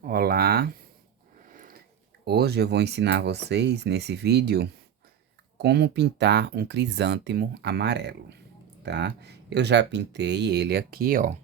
Olá, hoje eu vou ensinar vocês nesse vídeo como pintar um crisântemo amarelo, tá? Eu já pintei ele aqui, ó,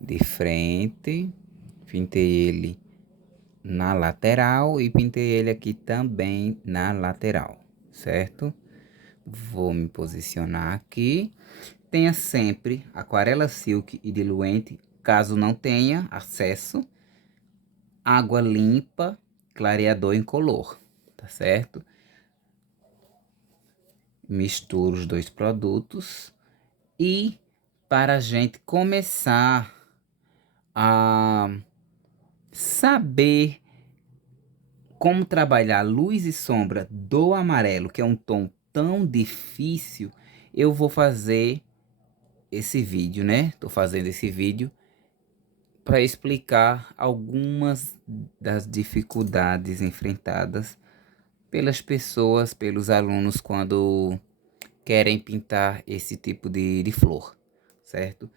de frente, pintei ele na lateral e pintei ele aqui também na lateral, certo? Vou me posicionar aqui. Tenha sempre aquarela silk e diluente, caso não tenha acesso, água limpa, clareador incolor, tá certo? Misturo os dois produtos e para a gente começar a saber como trabalhar luz e sombra do amarelo, que é um tom tão difícil, eu vou fazer esse vídeo, né? Tô fazendo esse vídeo para explicar algumas das dificuldades enfrentadas pelas pessoas, pelos alunos quando querem pintar esse tipo de flor, certo?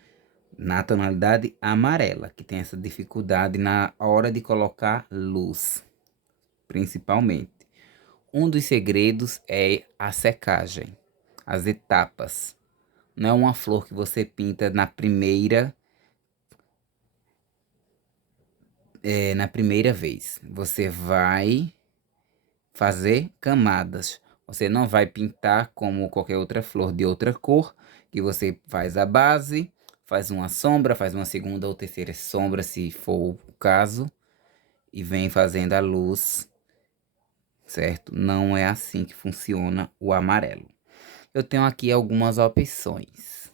Na tonalidade amarela, que tem essa dificuldade na hora de colocar luz, principalmente. Um dos segredos é a secagem, as etapas. Não é uma flor que você pinta na primeira vez. Você vai fazer camadas. Você não vai pintar como qualquer outra flor de outra cor, que você faz a base, faz uma sombra, faz uma segunda ou terceira sombra, se for o caso, e vem fazendo a luz, certo? Não é assim que funciona o amarelo. Eu tenho aqui algumas opções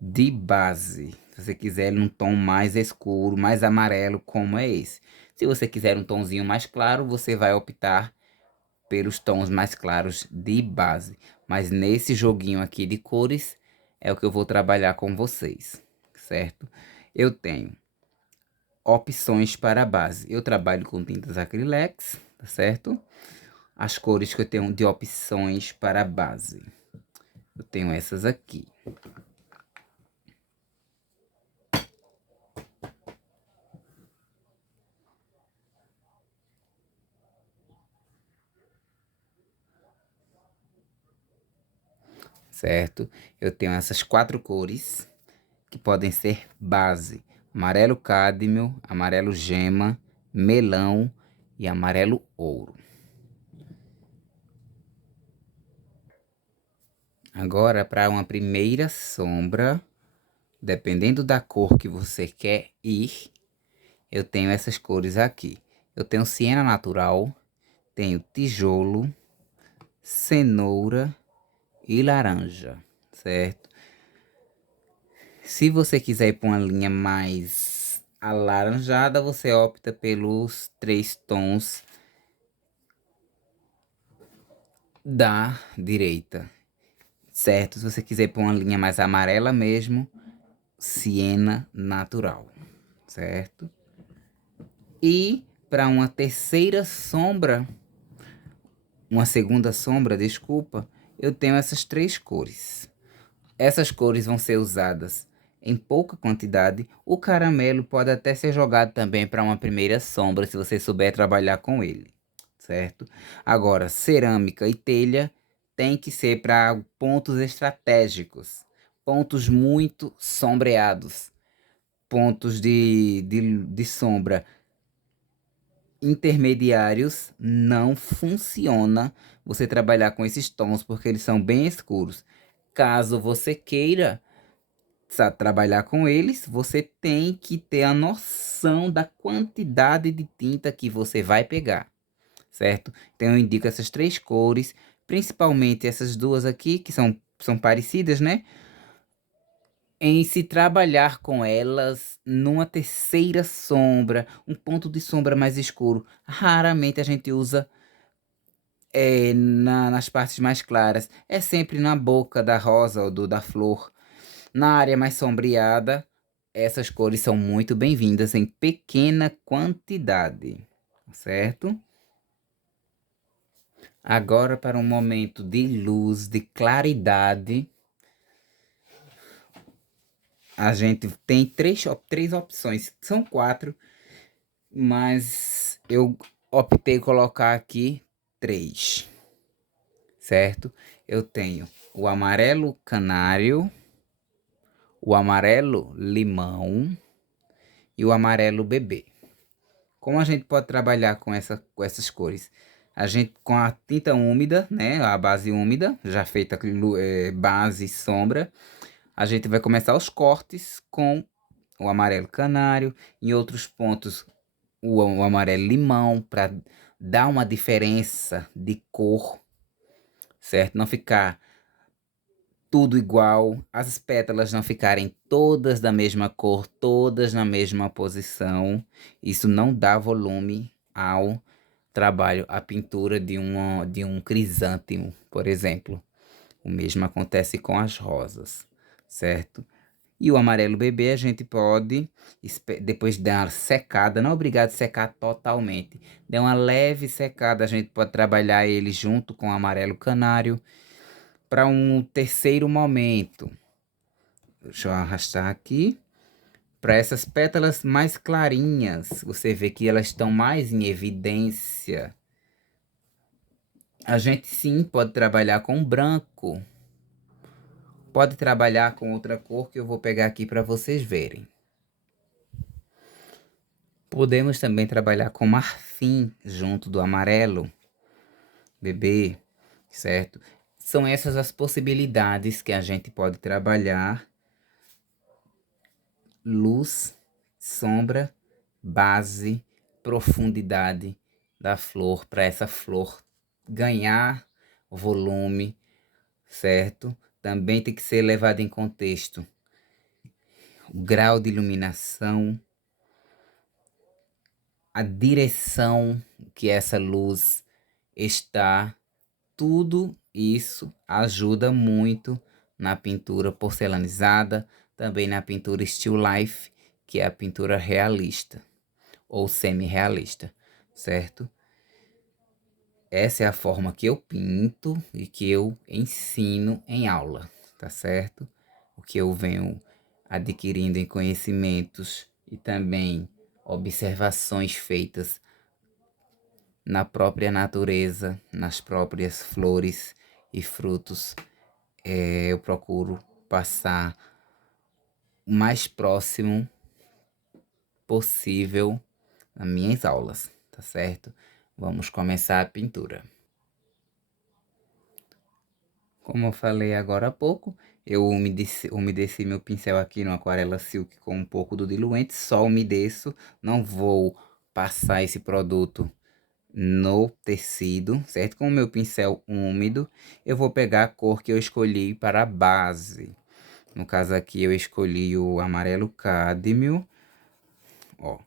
de base. Se você quiser um tom mais escuro, mais amarelo, como é esse. Se você quiser um tomzinho mais claro, você vai optar pelos tons mais claros de base. Mas nesse joguinho aqui de cores é o que eu vou trabalhar com vocês, certo? Eu tenho opções para a base. Eu trabalho com tintas acrylex, tá certo? As cores que eu tenho de opções para a base. Eu tenho essas aqui. Certo? Eu tenho essas 4 cores que podem ser base: amarelo cádmio, amarelo gema, melão e amarelo ouro. Agora, para uma primeira sombra, dependendo da cor que você quer ir, eu tenho essas cores aqui. Eu tenho siena natural, tenho tijolo, cenoura e laranja, certo? Se você quiser ir para uma linha mais alaranjada, você opta pelos 3 tons da direita, certo? Se você quiser ir para uma linha mais amarela mesmo, siena natural, certo? E para uma terceira sombra, uma segunda sombra, desculpa, eu tenho essas 3 cores. Essas cores vão ser usadas em pouca quantidade. O caramelo pode até ser jogado também para uma primeira sombra, se você souber trabalhar com ele, certo? Agora, cerâmica e telha tem que ser para pontos estratégicos, pontos muito sombreados, pontos de sombra intermediários. Não funciona você trabalhar com esses tons porque eles são bem escuros. Caso você queira trabalhar com eles, você tem que ter a noção da quantidade de tinta que você vai pegar, certo? Então eu indico essas 3 cores, principalmente essas duas aqui, que são parecidas, né? Em se trabalhar com elas numa terceira sombra, um ponto de sombra mais escuro. Raramente a gente usa nas partes mais claras. É sempre na boca da rosa ou da flor. Na área mais sombreada, essas cores são muito bem-vindas em pequena quantidade, certo? Agora para um momento de luz, de claridade, a gente tem três opções, são 4, mas eu optei colocar aqui 3, certo? Eu tenho o amarelo canário, o amarelo limão e o amarelo bebê. Como a gente pode trabalhar com essas cores? A gente com a tinta úmida, né, a base úmida, já feita com base e sombra, a gente vai começar os cortes com o amarelo canário, em outros pontos o amarelo limão, para dar uma diferença de cor, certo? Não ficar tudo igual, as pétalas não ficarem todas da mesma cor, todas na mesma posição. Isso não dá volume ao trabalho, à pintura de um crisântemo, por exemplo. O mesmo acontece com as rosas, certo? E o amarelo bebê a gente pode, depois de dar uma secada, não é obrigado a secar totalmente. Dê uma leve secada, a gente pode trabalhar ele junto com o amarelo canário para um terceiro momento. Deixa eu arrastar aqui. Para essas pétalas mais clarinhas, você vê que elas estão mais em evidência. A gente sim pode trabalhar com branco. Pode trabalhar com outra cor que eu vou pegar aqui para vocês verem. Podemos também trabalhar com marfim junto do amarelo bebê, certo? São essas as possibilidades que a gente pode trabalhar: luz, sombra, base, profundidade da flor, para essa flor ganhar volume, certo? Também tem que ser levado em contexto o grau de iluminação, a direção que essa luz está. Tudo isso ajuda muito na pintura porcelanizada, também na pintura still life, que é a pintura realista ou semi-realista, certo? Essa é a forma que eu pinto e que eu ensino em aula, tá certo? O que eu venho adquirindo em conhecimentos e também observações feitas na própria natureza, nas próprias flores e frutos. Eu procuro passar o mais próximo possível nas minhas aulas, tá certo? Vamos começar a pintura. Como eu falei agora há pouco, eu umedeci meu pincel aqui no Aquarela Silk com um pouco do diluente, só umedeço, não vou passar esse produto no tecido, certo? Com o meu pincel úmido, eu vou pegar a cor que eu escolhi para a base. No caso aqui eu escolhi o amarelo cádmio, ó.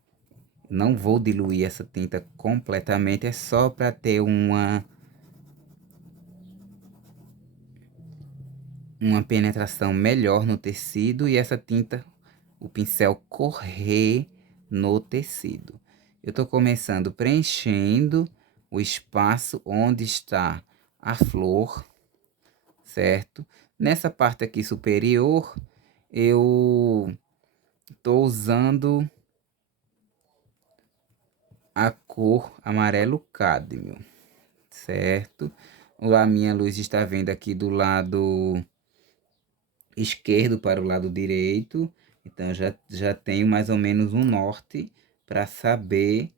Não vou diluir essa tinta completamente, é só para ter uma penetração melhor no tecido e essa tinta, o pincel correr no tecido. Eu estou começando preenchendo o espaço onde está a flor, certo? Nessa parte aqui superior, eu estou usando a cor amarelo cádmio, certo? A minha luz está vindo aqui do lado esquerdo para o lado direito, então já tenho mais ou menos um norte para saber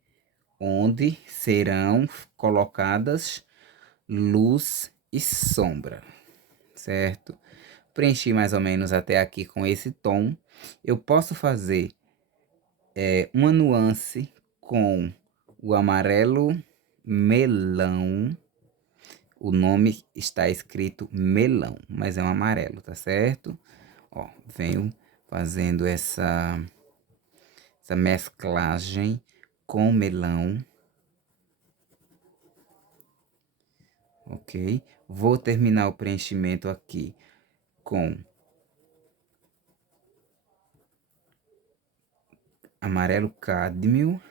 onde serão colocadas luz e sombra, certo? Preenchi mais ou menos até aqui com esse tom. Eu posso fazer uma nuance com o amarelo melão. O nome está escrito melão, mas é um amarelo, tá certo? Ó, venho fazendo essa mesclagem com melão, ok? Vou terminar o preenchimento aqui com amarelo cádmio.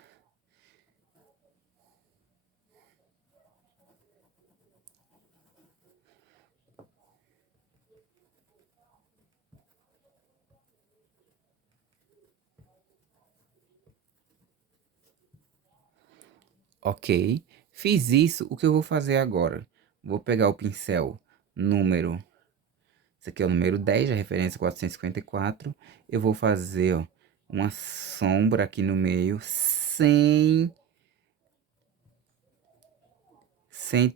Ok? Fiz isso, o que eu vou fazer agora? Vou pegar o pincel número... Esse aqui é o número 10, a referência 454. Eu vou fazer, ó, uma sombra aqui no meio, sem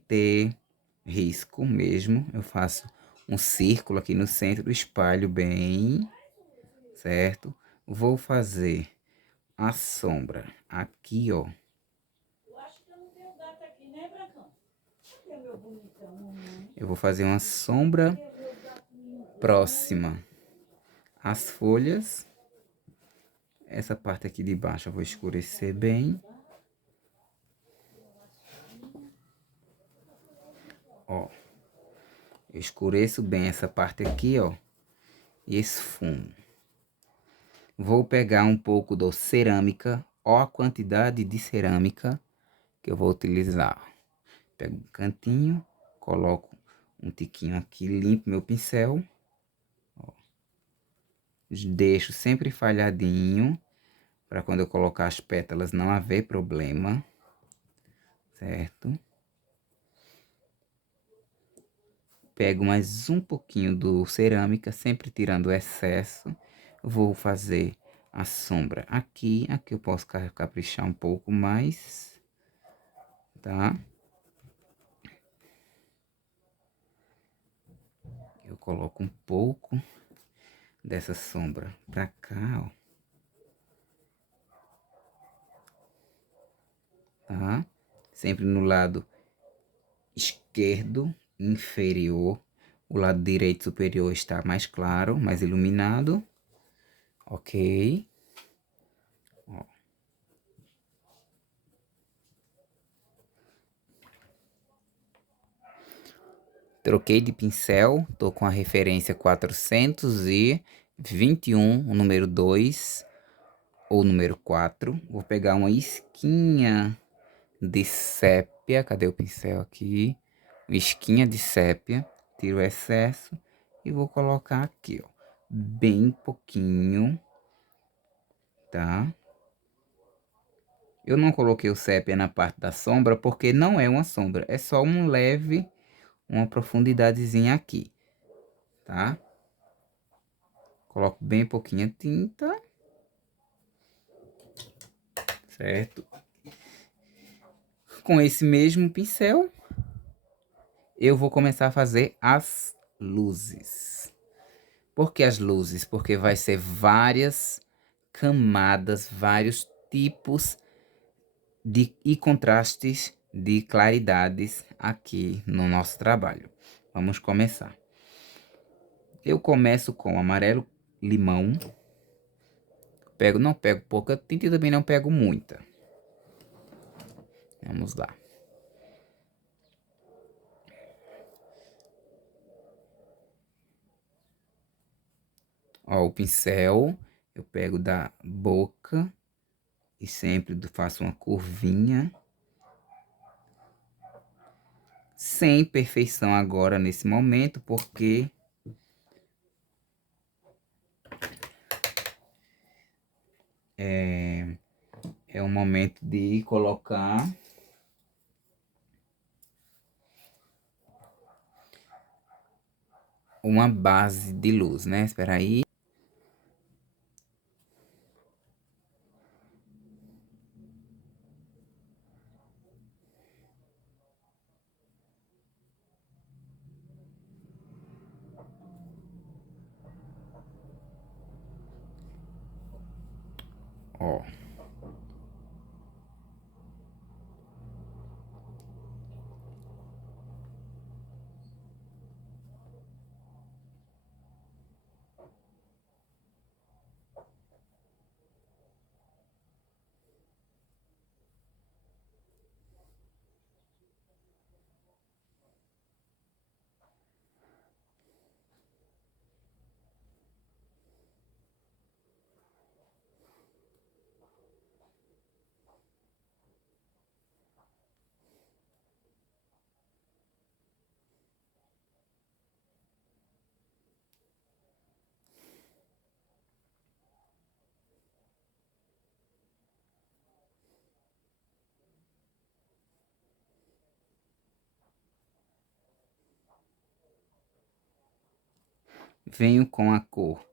ter risco mesmo. Eu faço um círculo aqui no centro, espalho bem, certo? Vou fazer a sombra aqui, ó. Eu vou fazer uma sombra próxima às folhas. Essa parte aqui de baixo eu vou escurecer bem. Ó, eu escureço bem essa parte aqui, ó, e esfumo. Vou pegar um pouco de cerâmica, ó a quantidade de cerâmica que eu vou utilizar. Pego um cantinho, coloco um tiquinho aqui, limpo meu pincel. Ó. Deixo sempre falhadinho, para quando eu colocar as pétalas não haver problema, certo? Pego mais um pouquinho do cerâmica, sempre tirando o excesso. Vou fazer a sombra aqui. Aqui eu posso caprichar um pouco mais, tá? Eu coloco um pouco dessa sombra pra cá, ó. Tá? Sempre no lado esquerdo inferior. O lado direito superior está mais claro, mais iluminado. Ok. Ó. Troquei de pincel, tô com a referência 421, o número 2 ou número 4. Vou pegar uma esquinha de sépia, cadê o pincel aqui? Uma esquinha de sépia, tiro o excesso e vou colocar aqui, ó, bem pouquinho, tá? Eu não coloquei o sépia na parte da sombra porque não é uma sombra, é só um leve, uma profundidadezinha aqui, tá? Coloco bem pouquinha tinta, certo? Com esse mesmo pincel, eu vou começar a fazer as luzes. Por que as luzes? Porque vai ser várias camadas, vários tipos e contrastes de claridades aqui no nosso trabalho. Vamos começar. Eu começo com amarelo limão. Não pego pouca tinta e também não pego muita. Vamos lá. Ó, o pincel eu pego da boca e sempre faço uma curvinha. Sem perfeição agora nesse momento, porque é o momento de colocar uma base de luz, né? Espera aí. Ó. Venho com a cor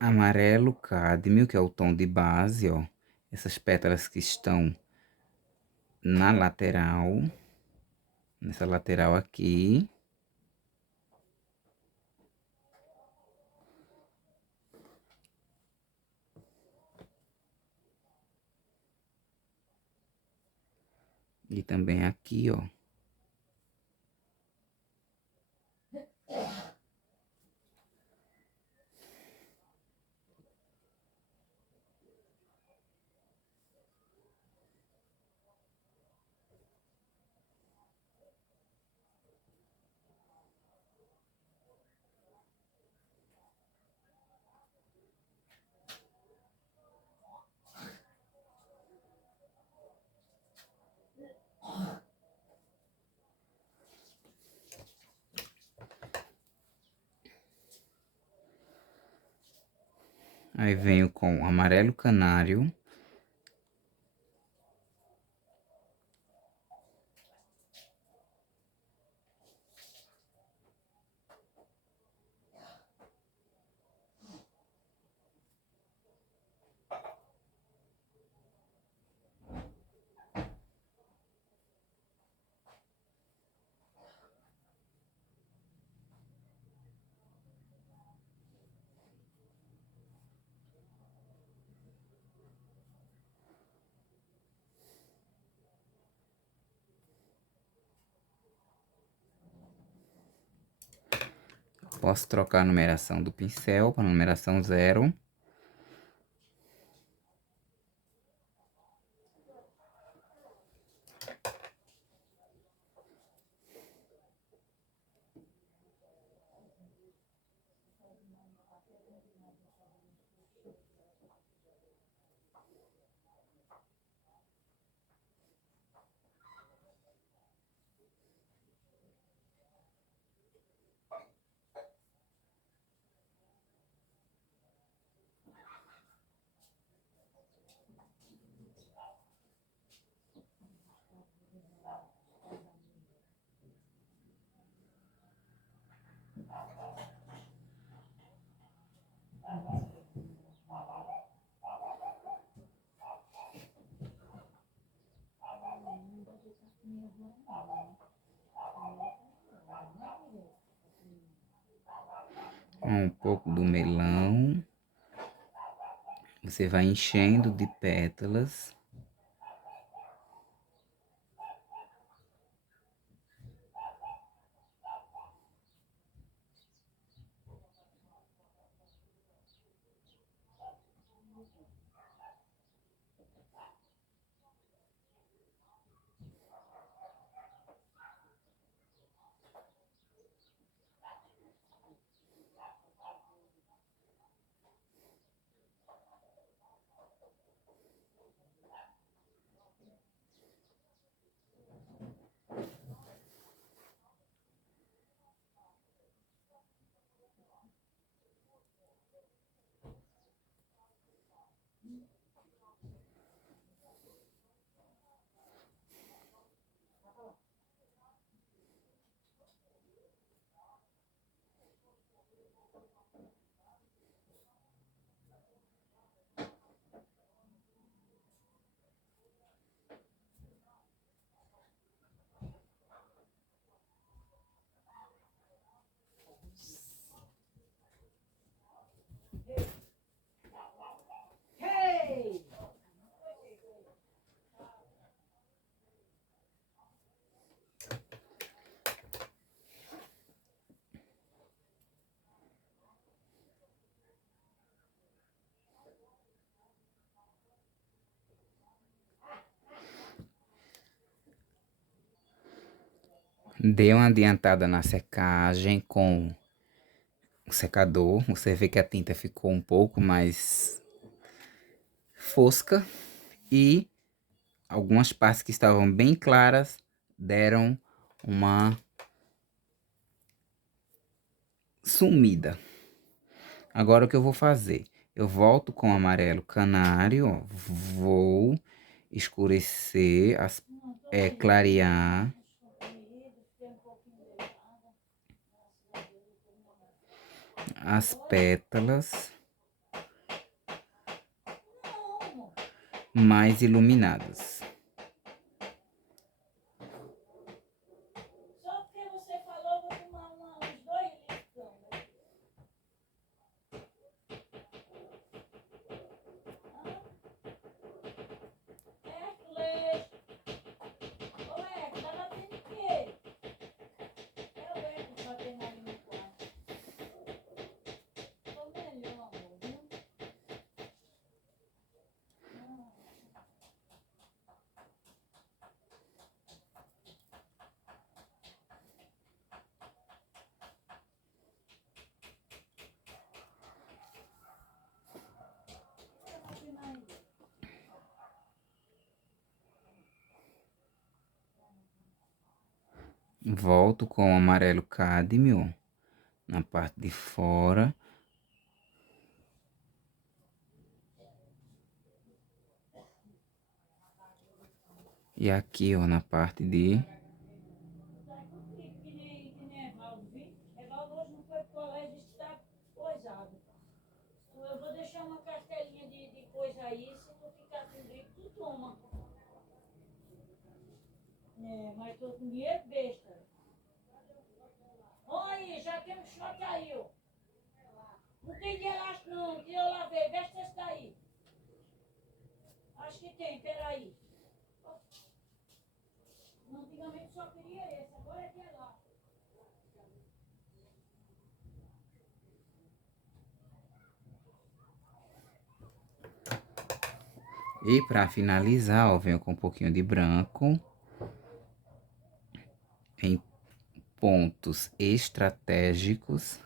amarelo cádmio, que é o tom de base, ó. Essas pétalas que estão na lateral, nessa lateral aqui. E também aqui, ó. Aí venho com amarelo canário. Posso trocar a numeração do pincel para numeração 0. Um pouco do melão. Você vai enchendo de pétalas. Dê uma adiantada na secagem com o secador. Você vê que a tinta ficou um pouco mais fosca e algumas partes que estavam bem claras deram uma sumida. Agora o que eu vou fazer? Eu volto com o amarelo canário, ó, vou escurecer, clarear. as pétalas mais iluminadas. Só porque você falou, vou tomar uns 2 litros. Hércules! Ô Hércules, tá batendo o quê? É o Hércules batendo ali no quarto. Tô melhor, amor, viu? Volto com o amarelo cádmio na parte de fora. E aqui, ó, na parte de... Tá contigo, que nem Evaldo, viu? Evaldo hoje não foi pro colégio, está coisado. Eu vou deixar uma cartelinha de coisa aí, se tu ficar com gripe, tu toma. É, mas tô com dinheiro besta. Olha aí, já tem um shot aí, ó. Não tem de elástico não, que eu lavei, veste esse daí. Acho que tem, peraí. Antigamente só queria esse, agora é de elástico. E para finalizar, ó, venho com um pouquinho de branco em pontos estratégicos.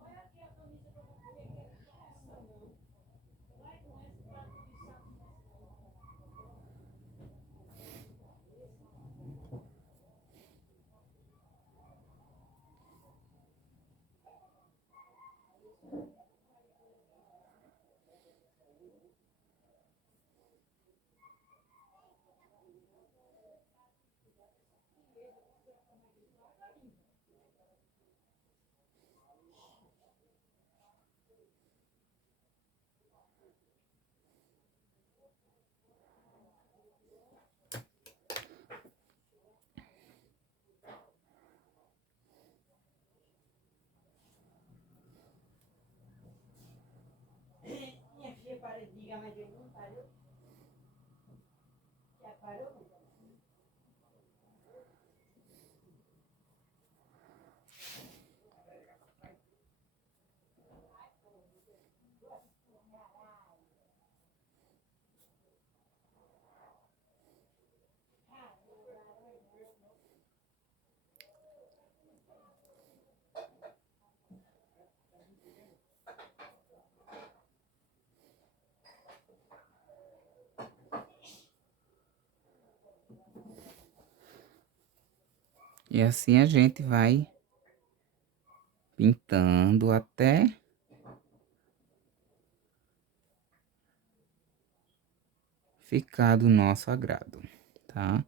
Olha aqui a camisa que eu vou pegar. Essa não. Vai com essa pra tu de saco nessa. Minha filha parou de ligar, mas ele não parou. Já parou? E assim a gente vai pintando até ficar do nosso agrado, tá?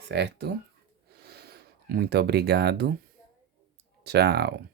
Certo? Muito obrigado. Tchau.